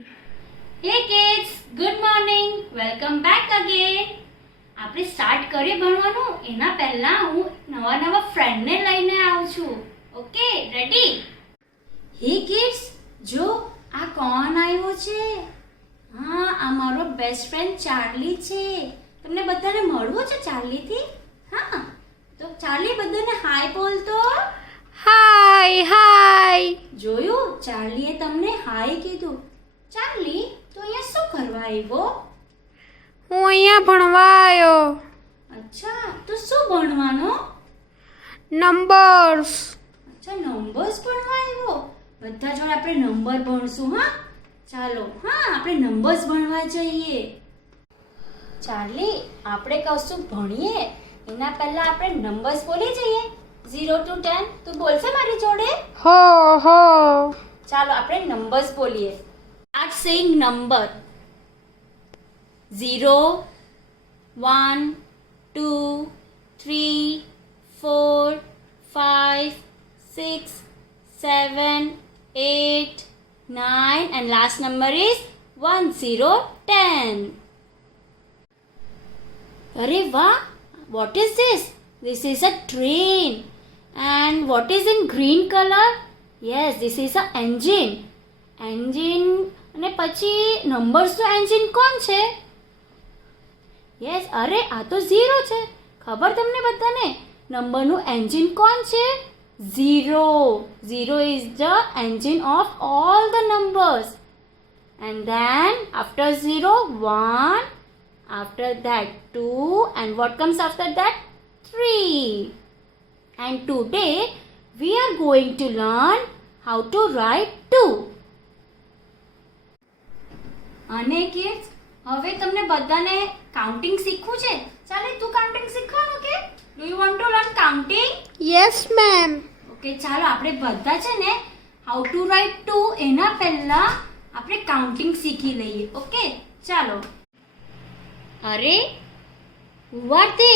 Hey kids, good morning. Welcome back again. આપણે સ્ટાર્ટ કરીએ ભણવાનું એના પહેલા હું નવા ફ્રેન્ડને લઈને આવું છું. Okay, ready? હે કિડ્સ, જો આ કોણ આવ્યો છે? હા, આ મારો બેસ્ટ ફ્રેન્ડ ચાર્લી છે. તમને બધાને મળવું છે ચાર્લીથી? હા, તો ચાર્લી બધાને હાય બોલતો. હાય હાય. જોયું, ચાર્લીએ તમને હાય કીધું. ચાર્લી, તો અહીંયા શું કરવા આવ્યો? હું અહીંયા ભણવા આવ્યો. અચ્છા, તો શું ભણવાનો? નંબર્સ. અચ્છા, નંબર્સ ભણવા આવ્યો. બધા જોડે આપણે નંબર ભણશું. હા, ચાલો. હા, આપણે નંબર્સ ભણવા જઈએ. ચાર્લી, આપણે કશું ભણીએ એના પહેલા આપણે નંબર્સ બોલી જઈએ. 0 to 10. તું બોલશે મારી જોડે? હો હો. ચાલો, આપણે નંબર્સ બોલીએ. Start saying number. 0, 1, 2, 3, 4, 5, 6, 7, 8, 9 and last number is 1, 0, 10. Arey wow, what is this? This is a train. And what is in green color? Yes, this is a engine. Engine અને પછી નંબર્સનું એન્જિન કોણ છે? યસ, અરે આ તો 0 છે. ખબર તમને બધાને નંબરનું એન્જિન કોણ છે? 0. 0 is the engine of all the numbers. And then after 0, 1. After that 2. And what comes after that? 3. And today we are going to learn how to write 2. અને કિડ્સ, હવે તમને બધાને કાઉન્ટિંગ શીખવું છે. ચાલે, તું કાઉન્ટિંગ શીખવાનું કે? Do you want to learn counting? Yes ma'am. Okay, ચાલો આપણે બધા છે ને હાઉ ટુ રાઇટ 2 એના પહેલા આપણે કાઉન્ટિંગ શીખી લઈએ. ઓકે, ચાલો. અરે વાતે,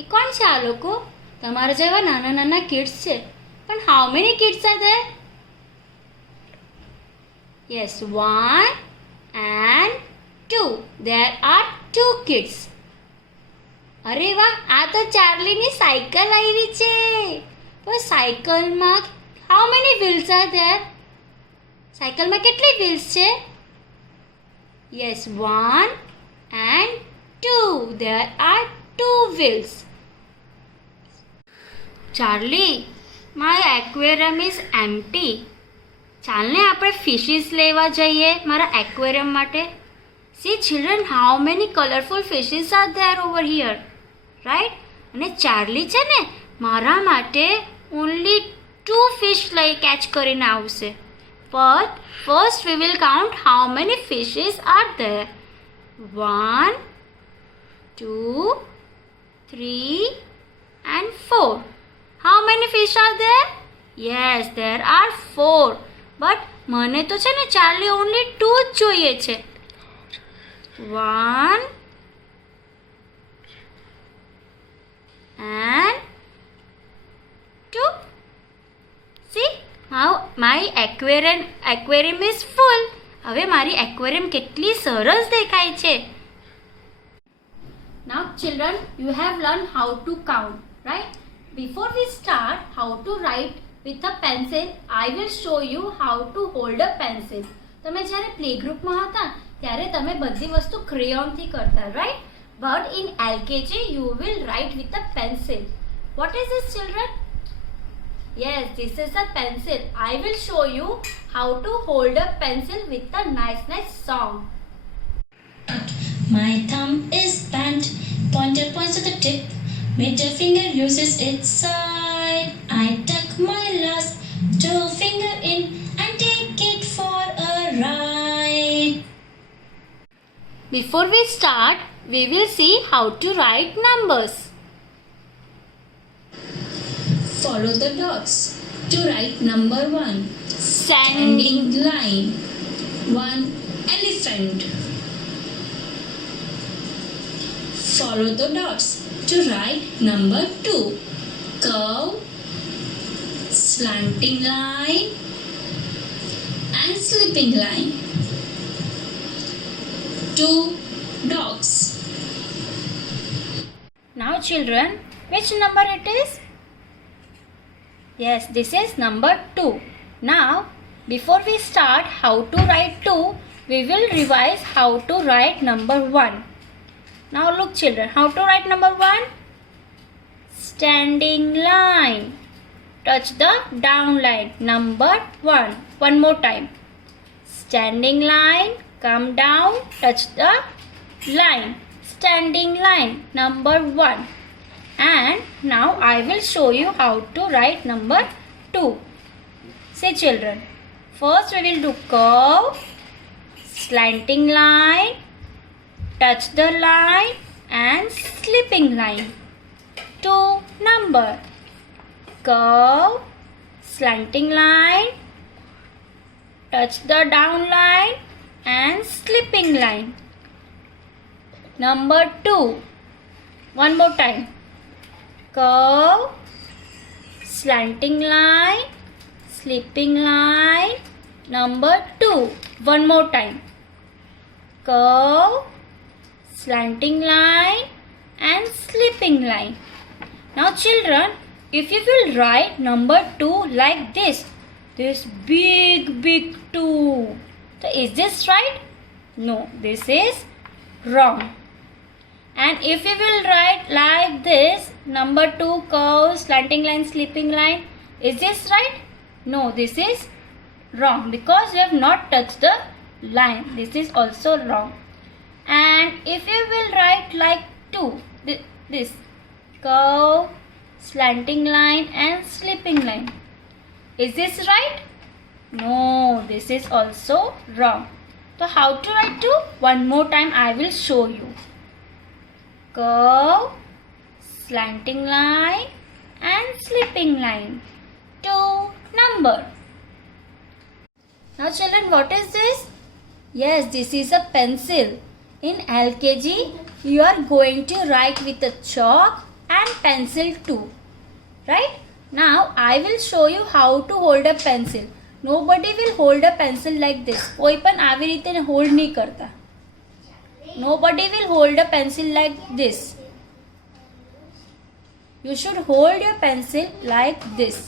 એ કોણ છે આ લોકો? તમારા જેવા નાના કિડ્સ છે. પણ how many kids are there? Yes, 1 and 2. There are 2 kids. અરે વાહ, આ તો ચાર્લીની સાયકલ આવી છે. પણ સાયકલમાં how many wheels are there? સાયકલમાં કેટલી વ્હીલ્સ છે? યસ, 1 and 2. There are 2 wheels. Charlie, my aquarium is empty. ચાલને આપણે ફિશિસ લેવા જઈએ મારા એક્વેરિયમ માટે. C children, how many colourful ફિશિસ are there over here, right? અને ચાર્લી છે ને મારા માટે ઓનલી 2 ફિશ લઈ કેચ કરીને આવશે. But first we will count how many ફિશિસ આર ધેર. 1, 2, 3 and 4. How many fish are there? Yes, there are 4. બટ મને તો છે ને ચાર્લી ઓનલી 2 જ જોઈએ છે. 1 and 2. See how my aquarium is full. હવે મારી એક્વેરિયમ કેટલી સરસ દેખાય છે. Now children, you have learned how to count, right? Before we start how to write with a pencil, I will show you how to hold a pencil. તમે જ્યારે પ્લે ગ્રુપમાં હતા ત્યારે તમે બધી વસ્તુ ક્રેયોનથી કરતા, right? But in LKG you will write with a pencil. What is this, children? Yes, this is a pencil. I will show you how to hold a pencil with a nice song. My thumb is bent, pointer points to the tip, middle finger uses its side. I tuck my last two finger in and take it for a ride. Before we start, we will see how to write numbers. Follow the dots to write number 1. Standing line. 1 elephant. Follow the dots to write number 2. Curve, slanting line and slipping line. 2 dogs. Now children, which number it is? Yes, this is number 2. Now, before we start how to write 2, we will revise how to write number 1. Now look children, how to write number 1? Standing line. Touch the down line. Number 1. One more time. Standing line. Come down. Touch the line. Standing line. Number 1. And now I will show you how to write number 2. See children. First we will do curve. Slanting line. Touch the line. And slipping line. 2 number. Curve, slanting line, touch the down line and slipping line. Number 2. One more time. Curve, slanting line, slipping line. Number 2. One more time. Curve, slanting line and slipping line. Now children, if you will write number 2 like this big 2, so is this right? No, this is wrong. And if you will write like this, number 2 curve, slanting line, slipping line, is this right? No, this is wrong because you have not touched the line. This is also wrong. And if you will write like 2, this curve, slanting line and slipping line. Is this right? No, this is also wrong. So how to write 2? One more time I will show you. Curve, slanting line and slipping line. 2 number. Now children, what is this? Yes, this is a pencil. In LKG, you are going to write with a chalk and pencil too, right? Now I will show you how to hold a pencil. Nobody will hold a pencil like this. કોઈ પણ આવી રીતે hold નહીં કરતા. Nobody will hold a pencil like this. You should hold your pencil like this,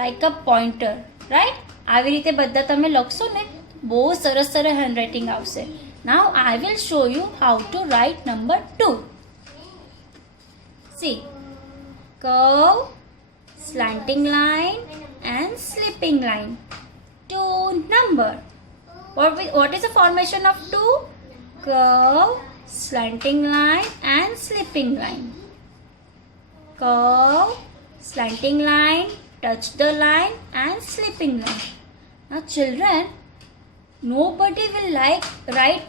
like a pointer, right? આવી રીતે બધા તમે લખશો ને બહુ સરસ handwriting આવશે. Now I will show you how to write number 2. See, curve, slanting line and slipping line. 2 number. What is the formation of 2? Curve, slanting line and slipping line. Curve, slanting line, touch the line and slipping line. Now children, nobody will write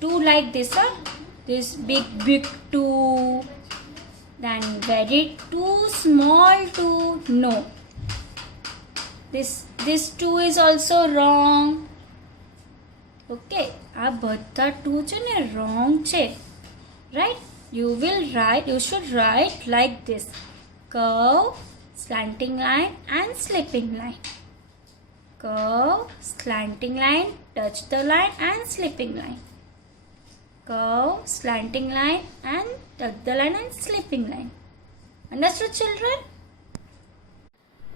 2 like this, huh? This big 2. Then very too small 2. No. This 2 is also wrong. Okay. આ બધા 2 છે ને wrong છે. Right? You should write like this. Curve, slanting line and slipping line. Curve, slanting line, touch the line and slipping line. Curve, slanting line and touch the line and slipping line. Understood children?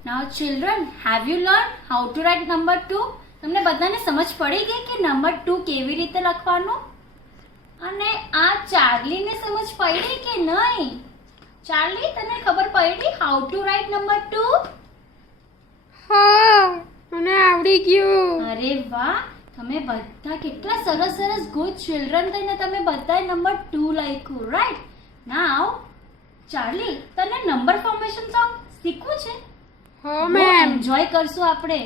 Now children, have you learned how to write number 2? તમને બધાને સમજ પડી ગઈ કે નંબર 2 કેવી રીતે લખવાનું? અને આ ચાર્લીને સમજ પડી કે નહીં? ચાર્લી, તને ખબર પડી how to write number 2? હા, મને આવડી ગયું. અરે વાહ, તમે બધા કેટલા સરસ ગુડ ચિલ્ડ્રન થઈને તમે બધાએ નંબર 2 લખ્યું, રાઈટ? નાઉ ચાર્લી, તને નંબર ફોર્મેશન સોંગ શીખવું છે? હા મેમ. એન્જોય કરશું આપણે.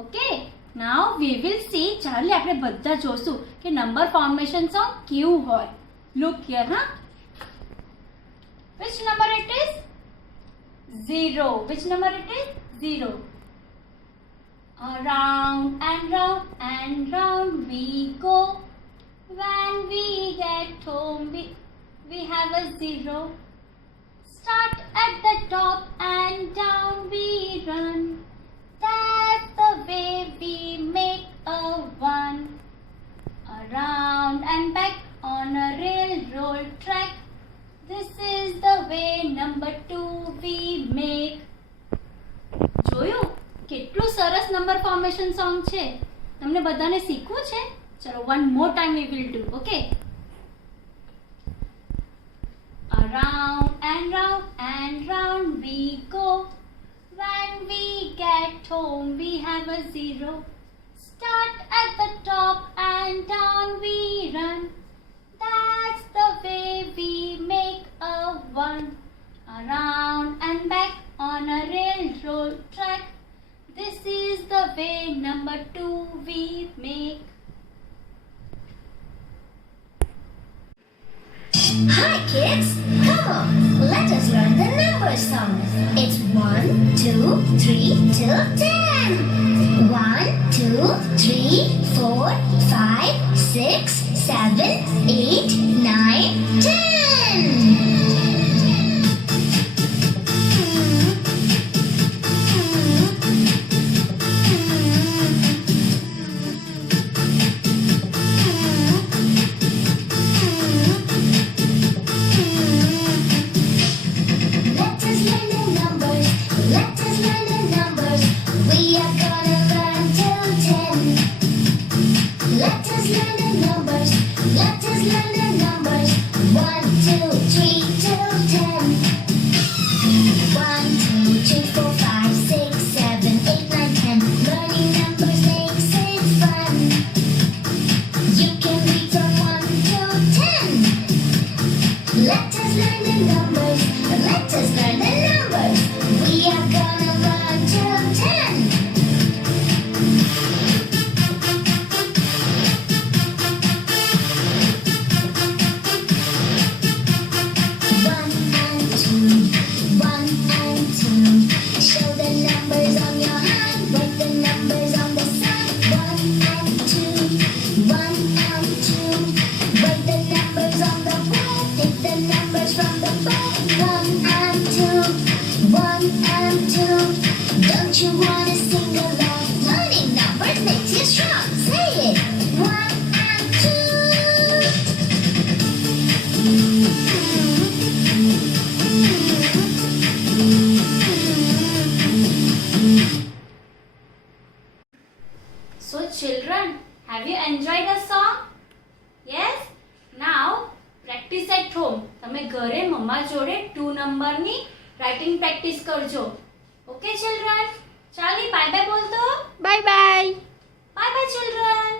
ઓકે, નાઉ વી વિલ સી. ચાર્લી, આપણે બધા જોશું કે નંબર ફોર્મેશન સોંગ કેવું હોય. લુક હિયર, હા. Which number it is? 0. Which number it is? 0. Around and round we go. When we get home, we have a 0. Start at the top and down we run. That's the way we make a 1. number 2 we make. જોયું કેટલું સરસ number formation song છે. તમને બધાને શીખવું છે? ચલો one more time we will do. Okay. Around and round we go. When we get home we have a 0. Start at the top and down we run. That's the way we make a 1. Around and back on a railroad track. This is the way number 2 we make. Hi kids, come on, let us learn the number song. It's 1, 2, 3 till 10. 1, 2, 3, 4, 5, 6, 7, 8, 9, 10. Don't you wanna sing along? Learning numbers makes you strong. Say it. 1 and 2. So children, have you enjoyed the song? Yes? Now practice at home. તમે ઘરે મમ્મા જોડે 2 નંબરની writing practice કરજો. Okay children? ચાલી bye bye બોલતો. Bye bye. Bye bye children.